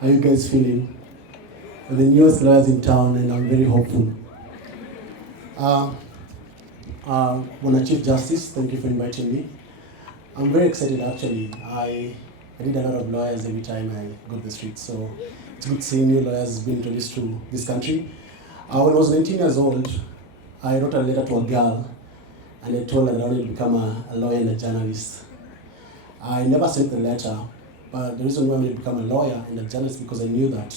How are you guys feeling? We're the newest lawyers in town, and I'm very hopeful. Wanna Chief Justice, thank you for inviting me. I'm very excited actually. I need a lot of lawyers every time I go to the street, so it's good seeing new lawyers being introduced to this country. When I was 19 years old, I wrote a letter to a girl, and I told her that I wanted to become a lawyer and a journalist. I never sent the letter, but the reason why I wanted to become a lawyer and a journalist is because I knew that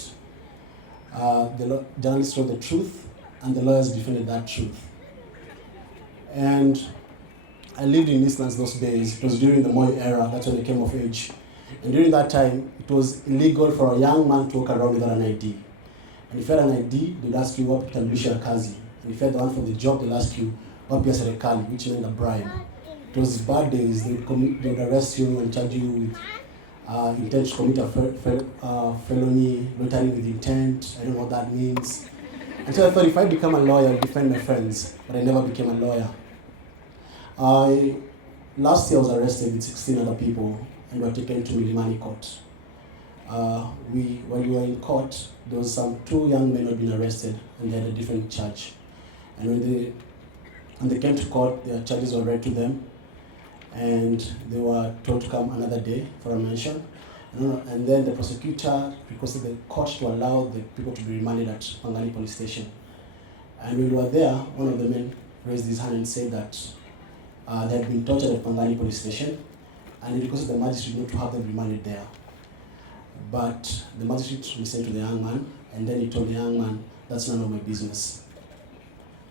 the journalists wrote the truth, and the lawyers defended that truth. And I lived in Eastlands those days. It was during the Moi era, that's when I came of age. And during that time, it was illegal for a young man to walk around without an ID. And if you had an ID, they'd ask you what kitambulisho ya kazi. And if you had the one for the job, they'd ask you what ya serikali, which meant a bribe. It was bad days. They would arrest you and charge you with intent to commit a felony, loitering with intent. I don't know what that means. And so I thought if I become a lawyer, I'll defend my friends. But I never became a lawyer. Last year I was arrested with 16 other people and were taken to Milimani court. When we were in court, there was two young men who had been arrested and they had a different charge. And when they came to court, their charges were read to them and they were told to come another day for a mention. And then the prosecutor requested the court to allow the people to be remanded at Pangani police station. And when we were there, one of the men raised his hand and said that they had been tortured at Pangani police station, and he requested the magistrate not to have them remanded there. But the magistrate listened to the young man, and then he told the young man, that's none of my business.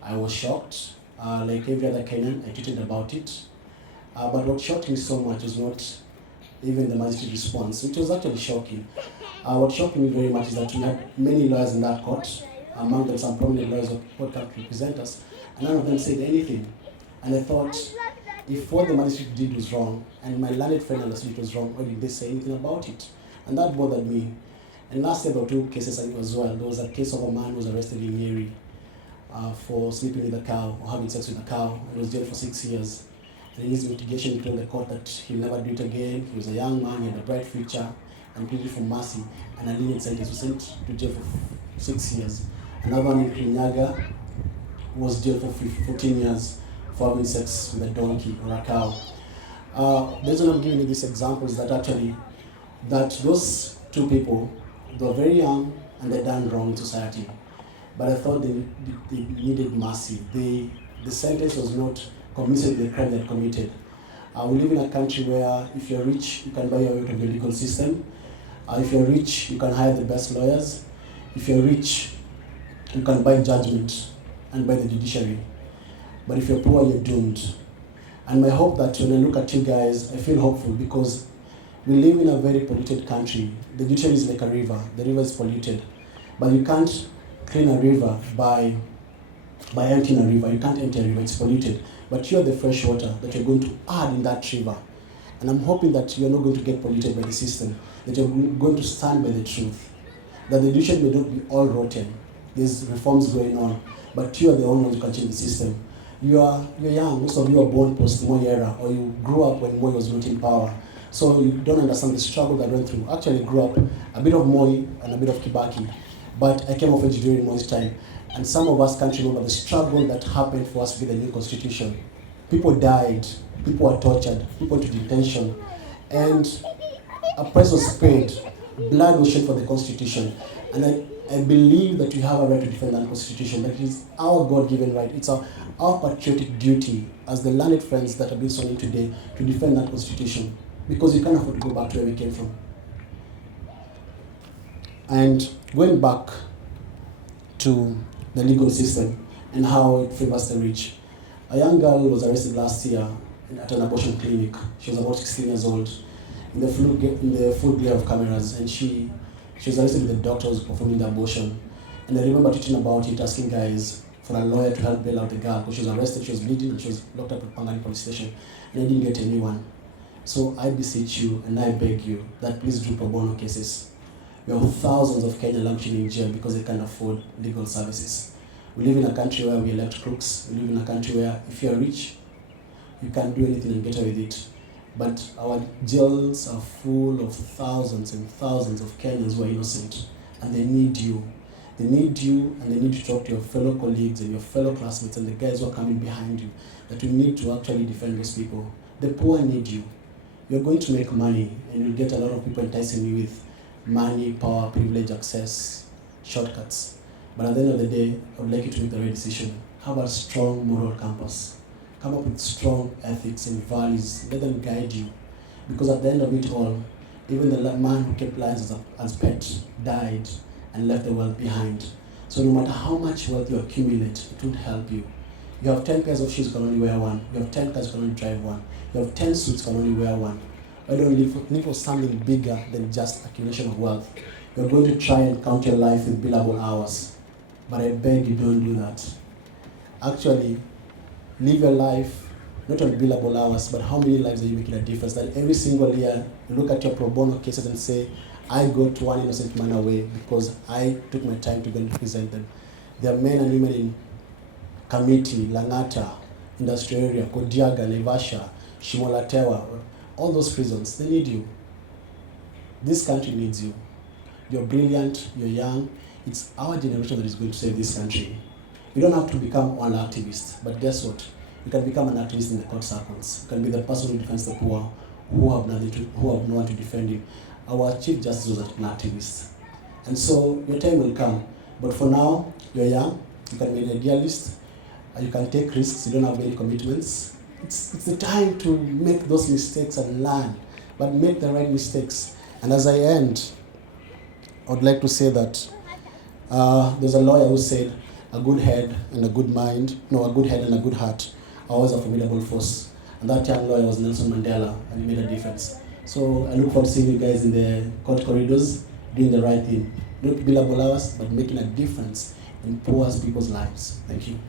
I was shocked. Like every other Kenyan, I tweeted about it. But what shocked me so much was not even the magistrate response, which was actually shocking. What shocked me very much is that we had many lawyers in that court, among them some prominent lawyers who can represent us, and none of them said anything. And I thought, if what the magistrate did was wrong, and my learned friend understood it was wrong, why did they say anything about it? And that bothered me. And last year there were two cases as well. There was a case of a man who was arrested in Nyeri for sleeping with a cow, or having sex with a cow, and was jailed for 6 years. And in his mitigation, he told the court that he'll never do it again. He was a young man, he had a bright future, and pleaded for mercy. And a lenient sentence was sent to jail for 6 years. Another one in Kirinyaga was jailed for 14 years for having sex with a donkey or a cow. The reason I'm giving you this example is that actually, that those two people, they were very young and they done wrong in society. But I thought they needed mercy. The sentence was not committed the crime they had committed. We live in a country where if you're rich, you can buy your way to the legal system. If you're rich, you can hire the best lawyers. If you're rich, you can buy judgment and buy the judiciary. But if you're poor, you're doomed. And my hope that when I look at you guys, I feel hopeful because we live in a very polluted country. The judiciary is like a river. The river is polluted. But you can't clean a river by emptying a river. You can't empty a river, it's polluted. But you're the fresh water that you're going to add in that river. And I'm hoping that you're not going to get polluted by the system, that you're going to stand by the truth, that the judiciary may not be all rotten. There's reforms going on, but you are the only ones who can change the system. You're young, most of you are born post-Moi era, or you grew up when Moi was not in power. So you don't understand the struggle that I went through. Actually, I grew up a bit of Moi and a bit of Kibaki, but I came of age during Moi's time. And some of us can't remember the struggle that happened for us to get a new constitution. People died, people were tortured, people went to detention, and a price was paid. Blood was shed for the constitution. And I believe that we have a right to defend that constitution. That is our God-given right. It's our patriotic duty as the learned friends that have been sworn in today to defend that constitution. Because we can't afford to go back to where we came from. And going back to the legal system and how it favors the rich. A young girl was arrested last year at an abortion clinic. She was about 16 years old in the full glare of cameras, and she was arrested with the doctor who was performing the abortion. And I remember tweeting about it, asking guys for a lawyer to help bail out the girl because she was arrested, she was bleeding, and she was locked up at Pangani police station, and I didn't get anyone. So I beseech you and I beg you that please do pro bono cases. We have thousands of Kenyan languishing in jail because they can't afford legal services. We live in a country where we elect crooks. We live in a country where if you're rich, you can't do anything and get away with it. But our jails are full of thousands and thousands of Kenyans who are innocent, and they need you. They need you, and they need to talk to your fellow colleagues and your fellow classmates and the guys who are coming behind you, that you need to actually defend those people. The poor need you. You're going to make money, and you'll get a lot of people enticing you with money, power, privilege, access, shortcuts. But at the end of the day, I would like you to make the right decision. Have a strong moral compass. Come up with strong ethics and values. Let them guide you. Because at the end of it all, even the man who kept lions as pet died and left the world behind. So no matter how much wealth you accumulate, it won't help you. You have 10 pairs of shoes, you can only wear one. You have 10 cars, you can only drive one. You have 10 suits, you can only wear one. Why don't you live for something bigger than just accumulation of wealth? You're going to try and count your life with billable hours. But I beg you, don't do that. Actually, live your life not on billable hours, but how many lives are you making a difference? That every single year, you look at your pro bono cases and say, I got one innocent man away because I took my time to go and represent them. There are men and women in Kamiti, Langata, Industrial Area, Kodiaga, Naivasha, Shimolatewa, all those prisons, they need you. This country needs you. You're brilliant, you're young. It's our generation that is going to save this country. You don't have to become an activist, but guess what? You can become an activist in the court circles. You can be the person who defends the poor, who have no one to defend you. Our Chief Justice was an activist. And so your time will come. But for now, you're young, you can be an idealist, you can take risks, you don't have many commitments. It's the time to make those mistakes and learn, but make the right mistakes. And as I end, I would like to say that there's a lawyer who said, a good head and a good heart are always a formidable force. And that young lawyer was Nelson Mandela, and he made a difference. So I look forward to seeing you guys in the court corridors doing the right thing. Not billable hours, but making a difference in poor people's lives. Thank you.